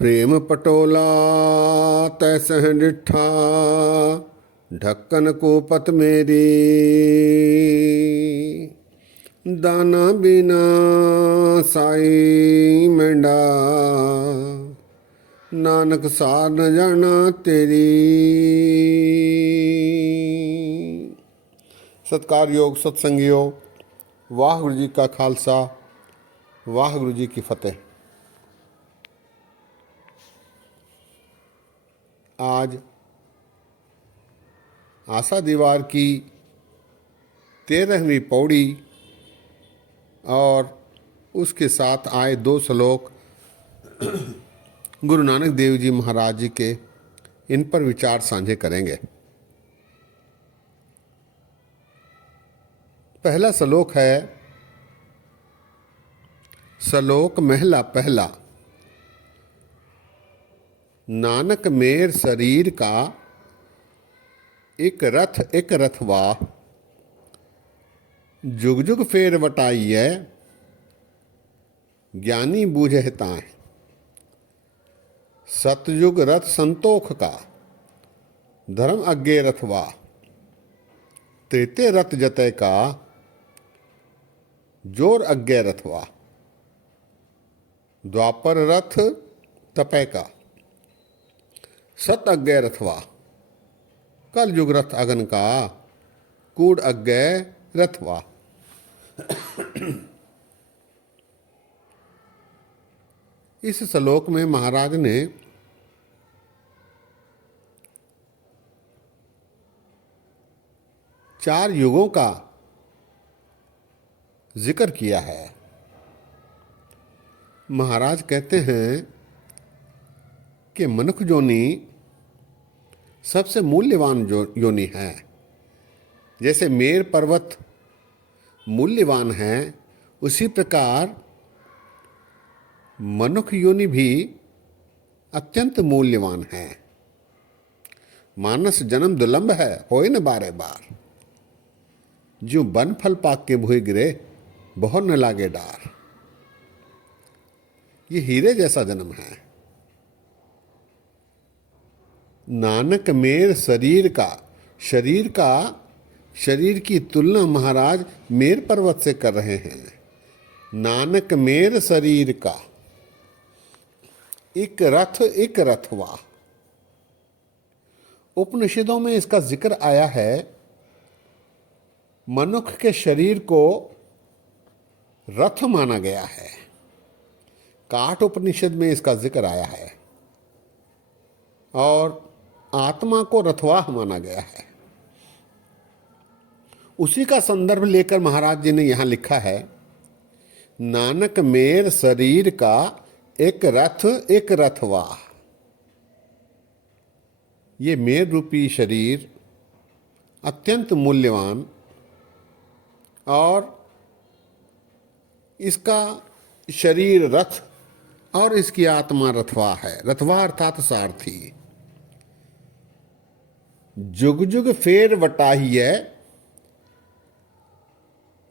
प्रेम पटोला तैसह डिठा, ढक्कन को पत मेरी। दाना बिना साई मेंढा, नानक सार न जाना तेरी। सत्कारयोग सत्संगियों, वाहगुरु जी का खालसा, वाहगुरु जी की फतेह। आज आशा दीवार की 13वीं पौड़ी और उसके साथ आए 2 श्लोक गुरु नानक देव जी महाराज जी के, इन पर विचार साझे करेंगे। पहला श्लोक है, श्लोक महला पहला। नानक मेर शरीर का एक रथवा, जुग जुग फेर वटाइय, ज्ञानी बूझे ताए। सतयुग रथ संतोख का, धर्म अज्ञे रथवा। त्रेते रथ जतय का, जोर अज्ञे रथवा। द्वापर रथ तपय का, सत अज्ञे रथवा। कल युग रथ अगन का, कूड़ अज्ञे रथवा। इस श्लोक में महाराज ने चार युगों का जिक्र किया है। महाराज कहते हैं कि मनुष्य योनि सबसे मूल्यवान योनि है। जैसे मेर पर्वत मूल्यवान है, उसी प्रकार मनुष्य योनि भी अत्यंत मूल्यवान है। मानस जन्म दुर्लभ है, होए न बारे बार। जो बन फल पाक के भुई गिरे, बहुत न लागे डार। ये हीरे जैसा जन्म है। नानक मेर शरीर की तुलना महाराज मेर पर्वत से कर रहे हैं। नानक मेर शरीर का एक रथवा। उपनिषदों में इसका जिक्र आया है। मनुष्य के शरीर को रथ माना गया है। काठ उपनिषद में इसका जिक्र आया है और आत्मा को रथवाह माना गया है। उसी का संदर्भ लेकर महाराज जी ने यहां लिखा है, नानक मेर शरीर का एक रथवाह। ये मेर रूपी शरीर अत्यंत मूल्यवान और इसका शरीर रथ और इसकी आत्मा रथवा है। रथवा अर्थात सारथी। जुग जुग फेर वटाहिय,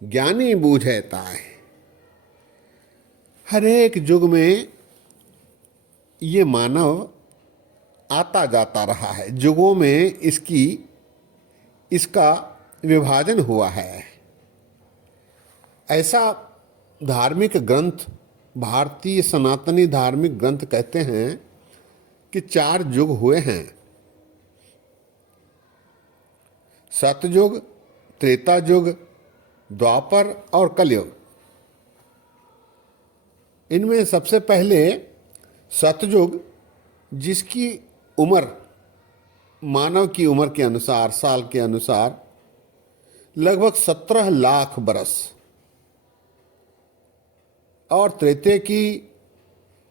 ज्ञानी बूझे ताए। हर एक युग में ये मानव आता जाता रहा है। युगों में इसका विभाजन हुआ है। ऐसा धार्मिक ग्रंथ, भारतीय सनातनी धार्मिक ग्रंथ कहते हैं कि 4 युग हुए हैं। सतयुग, त्रेता युग, द्वापर और कलयुग। इनमें सबसे पहले सतयुग, जिसकी उम्र मानव की उम्र के अनुसार, साल के अनुसार लगभग 17 लाख बरस, और त्रेते की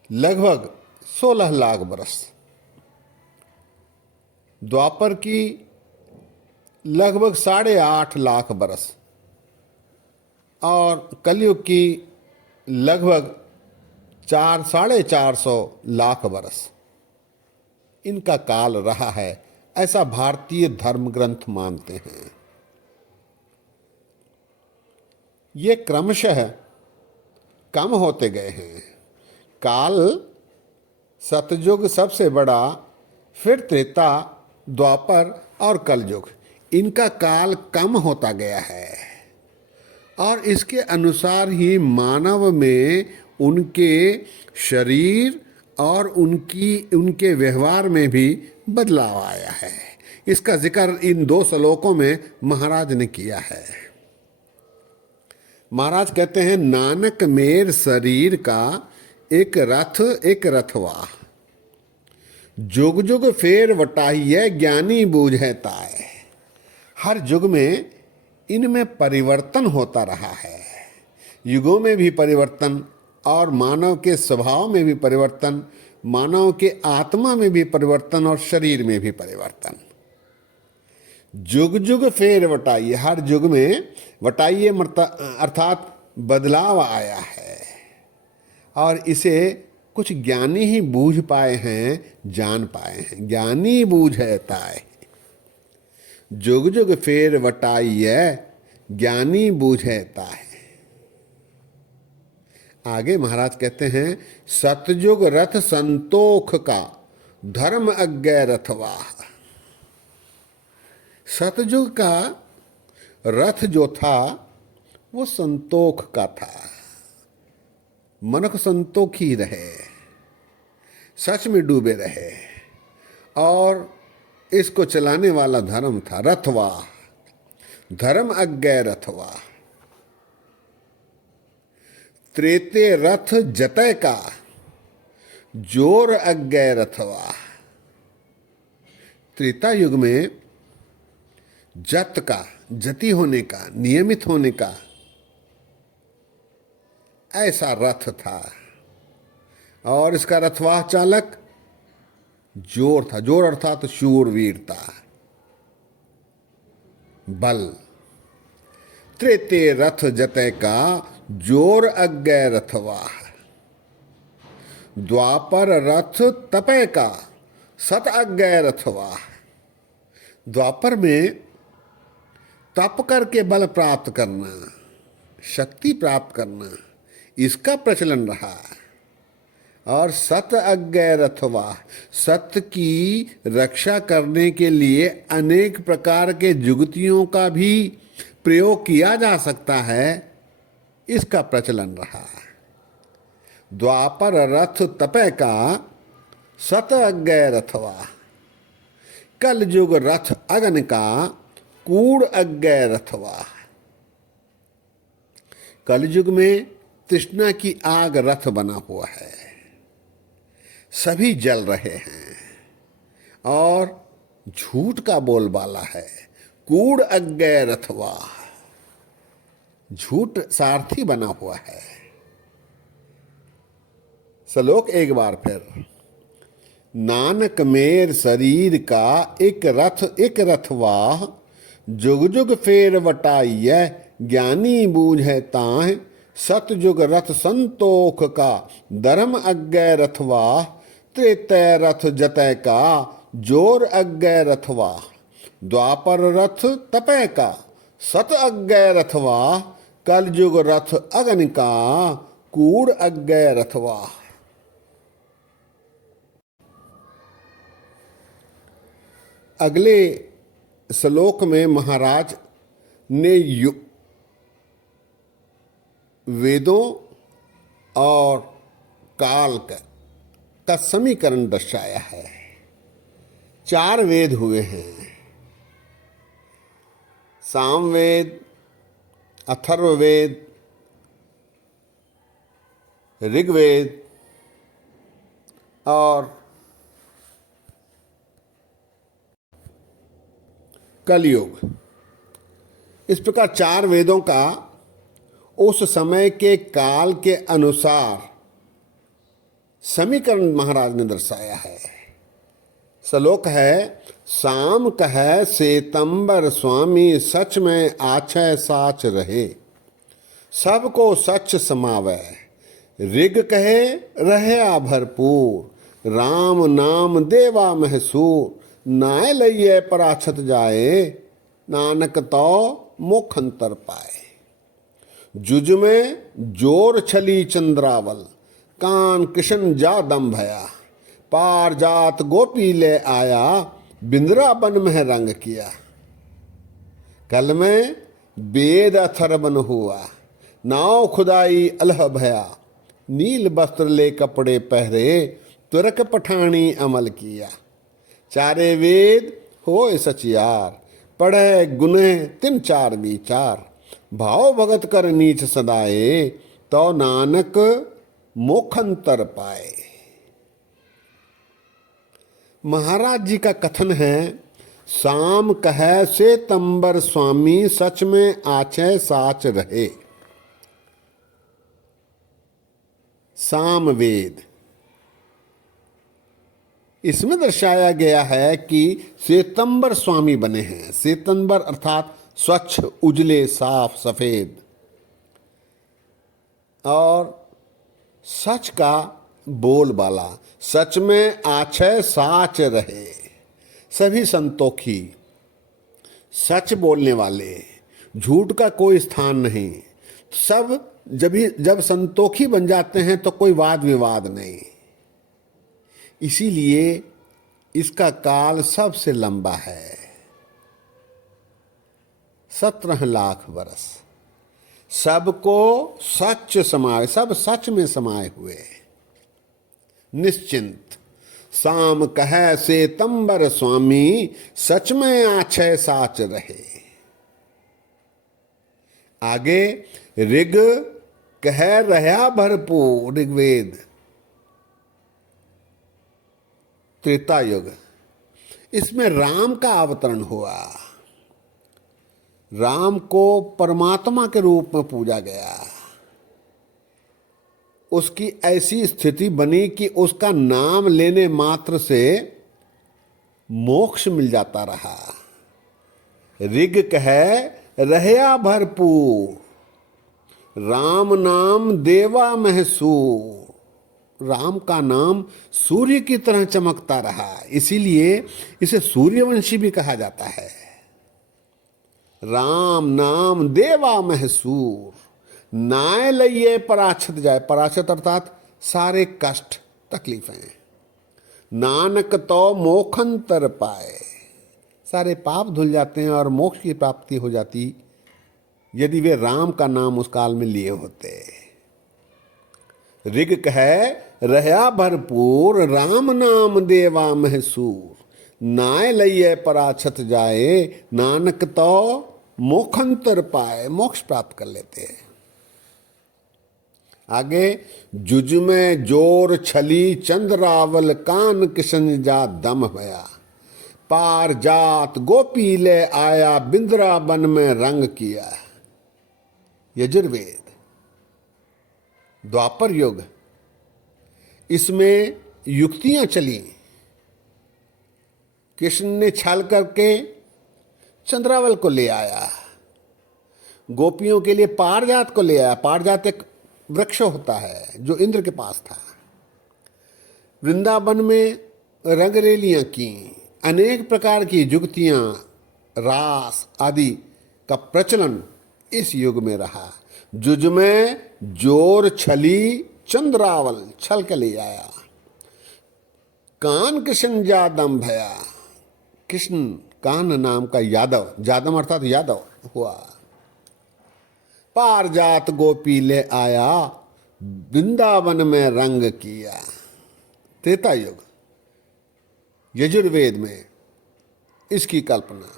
लगभग 16 लाख बरस, द्वापर की लगभग 8.5 लाख बरस और कलयुग की लगभग 4-450 लाख बरस इनका काल रहा है। ऐसा भारतीय धर्म ग्रंथ मानते हैं। ये क्रमशः कम होते गए हैं। काल सतयुग सबसे बड़ा, फिर त्रेता, द्वापर और कलयुग। इनका काल कम होता गया है और इसके अनुसार ही मानव में उनके शरीर और उनके व्यवहार में भी बदलाव आया है। इसका जिक्र इन 2 श्लोकों में महाराज ने किया है। महाराज कहते हैं, नानक मेर शरीर का एक रथ एक रथवा, जुग जुग फेर वटाइय ज्ञानी बूझे ताय। हर युग में इनमें परिवर्तन होता रहा है, युगों में भी परिवर्तन और मानव के स्वभाव में भी परिवर्तन, मानव के आत्मा में भी परिवर्तन और शरीर में भी परिवर्तन। जुग जुग फेर वटाइए, हर युग में वटाइए अर्थात बदलाव आया है और इसे कुछ ज्ञानी ही बूझ पाए हैं, जान पाए हैं। ज्ञानी बूझता है, जुग जुग फेर वटाइए ज्ञानी बूझता है। आगे महाराज कहते हैं, सतयुग रथ संतोख का, धर्म अज्ञे रथवाह। सतयुग का रथ जो था वो संतोख का था, मन को संतोखी रहे, सच में डूबे रहे, और इसको चलाने वाला धर्म था रथवाह, धर्म अज्ञे रथवाह। त्रेते रथ जतय का, जोर अज्ञे रथवाह। त्रेता युग में जत का, जति होने का, नियमित होने का ऐसा रथ था और इसका रथवाह चालक जोर था। जोर अर्थात शूरवीरता, बल। त्रेते रथ जतय का, जोर अज्ञे रथवाह। द्वापर रथ तपय का, सत अज्ञे रथवाह। द्वापर में तप करके बल प्राप्त करना, शक्ति प्राप्त करना, इसका प्रचलन रहा। और सत अज्ञे रथवाह, सत्य की रक्षा करने के लिए अनेक प्रकार के जुगतियों का भी प्रयोग किया जा सकता है, इसका प्रचलन रहा। द्वापर रथ तपय का, सत अज्ञे रथवाह। कल युग रथ अगन का, कूड़ अज्ञे रथवाह। कलयुग में तृष्णा की आग रथ बना हुआ है, सभी जल रहे हैं और झूठ का बोलबाला है। कूड़ अज्ञे रथवाह, झूठ सारथी बना हुआ है। श्लोक एक बार फिर, नानक मेर शरीर का एक रथ एक रथवाह, जुग जुग फेर वटाइय ज्ञानी बूझे ताह। सतयुग रथ संतोख का, धर्म अज्ञे रथवाह। त्रेतय रथ जतय का, जोर अज्ञे रथवाह। द्वापर रथ तपय का, सत अज्ञे रथवाह। कलयुग रथ अगन का, कूड़ अज्ञे रथवाह। अगले श्लोक में महाराज ने वेदों और काल का समीकरण दर्शाया है। 4 वेद हुए हैं, सामवेद, अथर्ववेद, ऋग्वेद और कलयुग। इस प्रकार 4 वेदों का उस समय के काल के अनुसार समीकरण महाराज ने दर्शाया है। श्लोक है, साम कहे सेतंबर स्वामी, सच में आछय साच रहे। सबको सच समावै, ऋग कहे रहे भरपूर। राम नाम देवा महसूर, नाय लइये पराछत जाए। नानक तो मुख अंतर पाए। जुज में जोर छली चंद्रावल, कान किशन जा दम भया। पार जात गोपी ले आया, बिंद्रावन में रंग किया। कल में वेद अथर्वन हुआ, नाव खुदाई अलह भया, नील वस्त्र ले कपड़े पहरे, तुरक पठानी अमल किया। चारे वेद होए सचियार, पढ़े गुने तिन चार विचार, भाव भगत कर नीच सदाए, तो नानक मोखंतर पाए। महाराज जी का कथन है, शाम कहे से तंबर स्वामी, सच में आछे साच रहे। साम वेद, इसमें दर्शाया गया है कि श्वेतंबर स्वामी बने हैं। श्वेतंबर अर्थात स्वच्छ, उजले, साफ, सफेद, और सच का बोलबाला, सच में आछे साच रहे। सभी संतोखी, सच बोलने वाले, झूठ का कोई स्थान नहीं। सब जब संतोखी बन जाते हैं तो कोई वाद विवाद नहीं। इसीलिए इसका काल सबसे लंबा है, 17 लाख वर्ष। सबको सच समाये, सब सच में समाये हुए, निश्चिंत। शाम कहे से तंबर स्वामी, सच में आछे साच रहे। आगे ऋग कह रहा भरपूर, ऋग्वेद त्रेता युग। इसमें राम का अवतरण हुआ। राम को परमात्मा के रूप में पूजा गया। उसकी ऐसी स्थिति बनी कि उसका नाम लेने मात्र से मोक्ष मिल जाता रहा। ऋग कहे रहया भरपूर, राम नाम देवा महसूर। राम का नाम सूर्य की तरह चमकता रहा, इसीलिए इसे सूर्यवंशी भी कहा जाता है। राम नाम देवा महसूर, नाय लइये पराछत जाए। पराछत अर्थात सारे कष्ट, तकलीफें। नानक तो मोखंतर पाए, सारे पाप धुल जाते हैं और मोक्ष की प्राप्ति हो जाती यदि वे राम का नाम उस काल में लिए होते। ऋग कहे रहया भरपूर, राम नाम देवा महसूर, नाय लइये पराछत जाए, नानक तो मोखंतर पाए, मोक्ष प्राप्त कर लेते हैं। आगे जुज में जोर छली, चंद्रावल कान किशन जा दम भया, पार जात गोपी ले आया, बिंद्रावन में रंग किया। यजुर्वेद द्वापर युग, इसमें युक्तियां चली। कृष्ण ने छल करके चंद्रावल को ले आया, गोपियों के लिए पारजात को ले आया। पारजात एक वृक्ष होता है जो इंद्र के पास था। वृंदावन में रंगरेलियां की, अनेक प्रकार की जुगतियां, रास आदि का प्रचलन इस युग में रहा। जुज में जोर छली, चंद्रावल छल के ले आया। कान कृष्ण जादम भया, कृष्ण कान नाम का यादव, जादम अर्थात यादव हुआ। पार जात गोपी ले आया, वृंदावन में रंग किया। त्रेता युग, यजुर्वेद में इसकी कल्पना।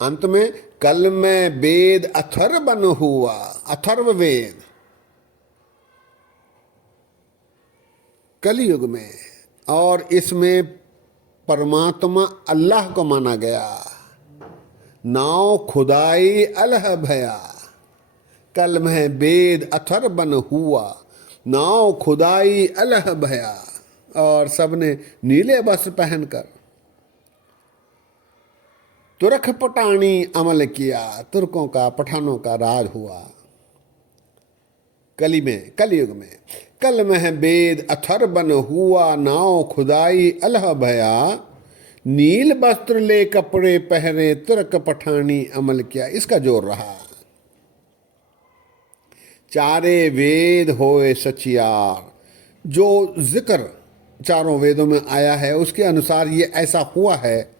अंत में कल में वेद अथर्वन हुआ, अथर्व वेद कलयुग में, और इसमें परमात्मा अल्लाह को माना गया। नाव खुदाई अलह भया, कल में वेद अथर्वन हुआ, नाव खुदाई अलह भया, और सबने नीले वस्त्र पहनकर तुरख पटानी अमल किया। तुर्कों का, पठानों का राज हुआ कलयुग में। कल में वेद अथर्वन हुआ, नाव खुदाई अलह भया, नील वस्त्र ले कपड़े पहरे, तुर्क पठानी अमल किया। इसका जोर रहा। चारे वेद होए सचियार, जो जिक्र चारों वेदों में आया है उसके अनुसार ये ऐसा हुआ है,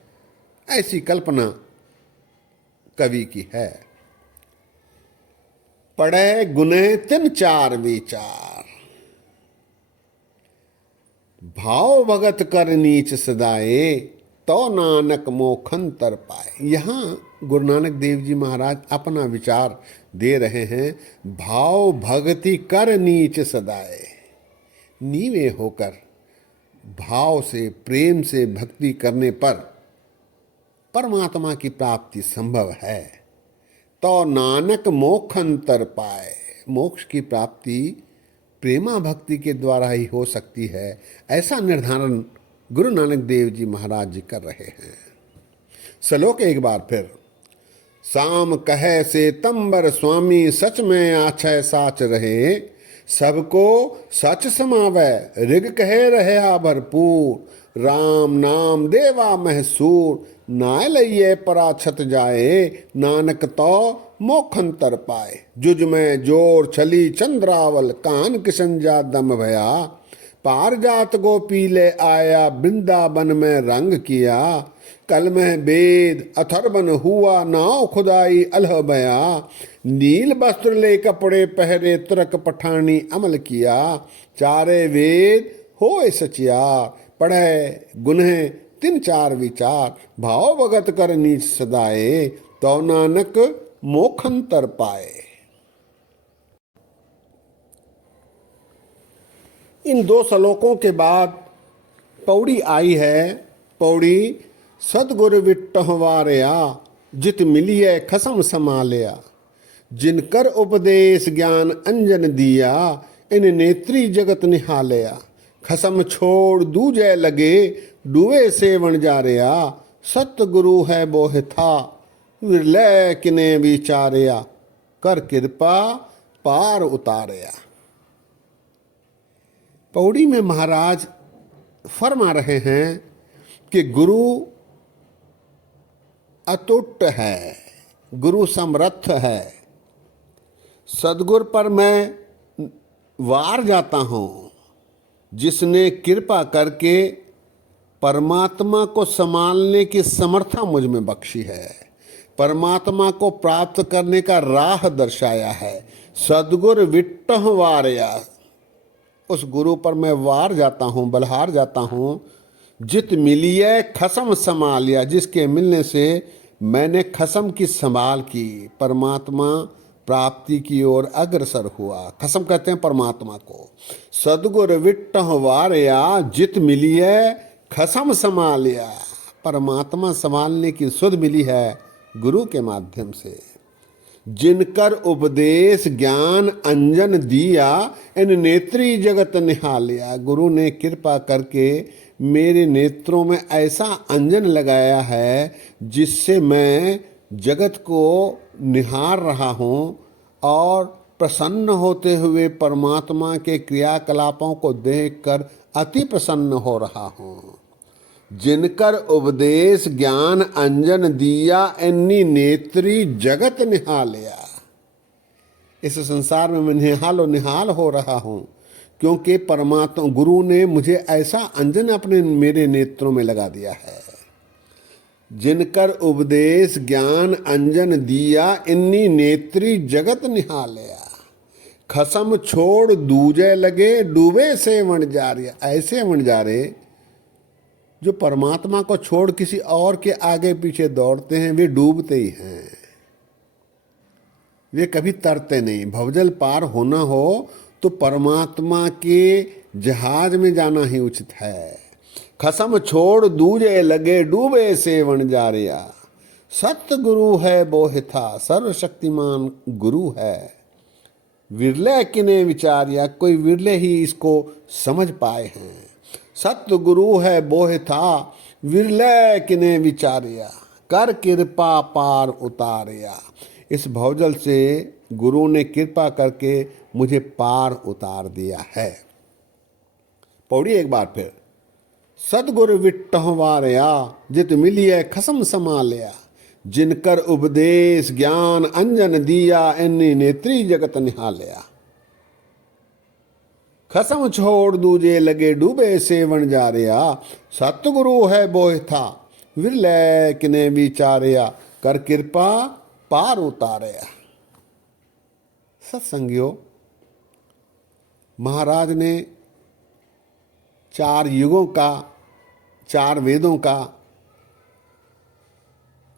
ऐसी कल्पना कवि की है। पढ़े गुने तिन चार विचार, भाव भगत कर नीच सदाए, तो नानक मोखंतर पाए। यहाँ गुरु नानक देव जी महाराज अपना विचार दे रहे हैं। भाव भक्ति कर नीच सदाए, नीवे होकर भाव से प्रेम से भक्ति करने पर परमात्मा की प्राप्ति संभव है। तो नानक मोखंतर पाए, मोक्ष की प्राप्ति प्रेमा भक्ति के द्वारा ही हो सकती है, ऐसा निर्धारण गुरु नानक देव जी महाराज जी कर रहे हैं। श्लोक एक बार फिर। साम कहे से तंबर स्वामी, सच में आछय साच रहे, सबको सच समावै, ऋग कहे रहे भरपूर, राम नाम देवा महसूर, नाय लइये पराछत जाए, नानक तो मोखंतर पाए। जुज में जोर छली चंद्रावल, कान किशन जा दम भया, पार जात गोपी ले आया, वृंदावन में रंग किया, कल में वेद अथर्वन हुआ, नाव खुदाई अलह बया, नील वस्त्र ले कपड़े पहरे, तुरक पठानी अमल किया, चारे वेद होए सचियार, पढ़े गुन्हे तिन चार विचार, भाव भगत कर नीच सदाए, तो नानक मोखंतर पाए। इन दो श्लोकों के बाद पौड़ी आई है। पौड़ी सदगुरु विट्टहवारया, जित मिलिए खसम समालया, जिनकर उपदेश ज्ञान अंजन दिया, इन नेत्री जगत निहालया, खसम छोड़ दूजे लगे, डूबे सेवन जारया, सत्य गुरु है बोह था, विरलय किने विचारया, कर कृपा पार उतारया। पौड़ी में महाराज फरमा रहे हैं कि गुरु अतुट है, गुरु समर्थ है। सदगुरु पर मैं वार जाता हूँ, जिसने कृपा करके परमात्मा को संभालने की समर्था मुझ में बख्शी है, परमात्मा को प्राप्त करने का राह दर्शाया है। सदगुरु विट्टह वारया, उस गुरु पर मैं वार जाता हूँ, बलहार जाता हूँ। जित मिलिए खसम संभालिया, जिसके मिलने से मैंने खसम की संभाल की, परमात्मा प्राप्ति की ओर अग्रसर हुआ। खसम कहते हैं परमात्मा को। सदगुरु विट्टह वारया, जित मिलिए खसम संभालिया, परमात्मा संभालने की सुध मिली है गुरु के माध्यम से। जिनकर उपदेश ज्ञान अंजन दिया, इन नेत्री जगत निहालिया, गुरु ने कृपा करके मेरे नेत्रों में ऐसा अंजन लगाया है जिससे मैं जगत को निहार रहा हूँ और प्रसन्न होते हुए परमात्मा के क्रियाकलापों को देखकर अति प्रसन्न हो रहा हूँ। जिनकर उपदेश ज्ञान अंजन दिया, इन्नी नेत्री जगत निहालिया, इस संसार में मैं निहालो निहाल हो रहा हूँ, क्योंकि परमात्मा गुरु ने मुझे ऐसा अंजन अपने मेरे नेत्रों में लगा दिया है। जिनकर उपदेश ज्ञान अंजन दिया, इन्नी नेत्री जगत निहालिया, खसम छोड़ दूजे लगे, डूबे से वणजारे, ऐसे वणजारे जो परमात्मा को छोड़ किसी और के आगे पीछे दौड़ते हैं, वे डूबते ही हैं, वे कभी तरते नहीं। भवजल पार होना हो तो परमात्मा के जहाज में जाना ही उचित है। खसम छोड़ दूजे लगे, डूबे से वणजारिया, सत्य गुरु है बोह था, सर्वशक्तिमान गुरु है, विरले किने विचारिया, कोई विरले ही इसको समझ पाए हैं। सत्य गुरु है बोह था, विरले किने विचारिया, कर कृपा पार उतारिया, इस भवजल से गुरु ने कृपा करके मुझे पार उतार दिया है। पौड़ी एक बार फिर। सदगुरु विट्टहवारया, जित मिलिए खसम समालया, जिनकर उपदेश ज्ञान अंजन दिया, इन्नी नेत्री जगत निहालया। खसम छोड़ दूजे लगे डूबे सेवन जा रिया, सतगुरु है बोह था विरलै किने विचारिया, कर कृपा पार उतारिया। सत्संगियों, महाराज ने 4 युगों का, 4 वेदों का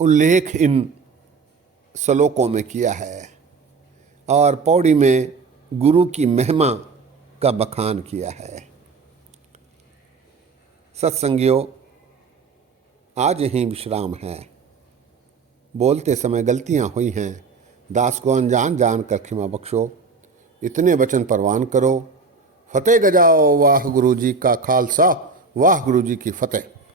उल्लेख इन श्लोकों में किया है और पौड़ी में गुरु की महिमा का बखान किया है। सत्संगियों, आज यहीं विश्राम है। बोलते समय गलतियां हुई हैं, दास को अनजान जान कर क्षमा बख्शो। इतने वचन परवान करो। फतेह गजाओ, वाह गुरु जी का खालसा, वाह गुरु जी की फतेह।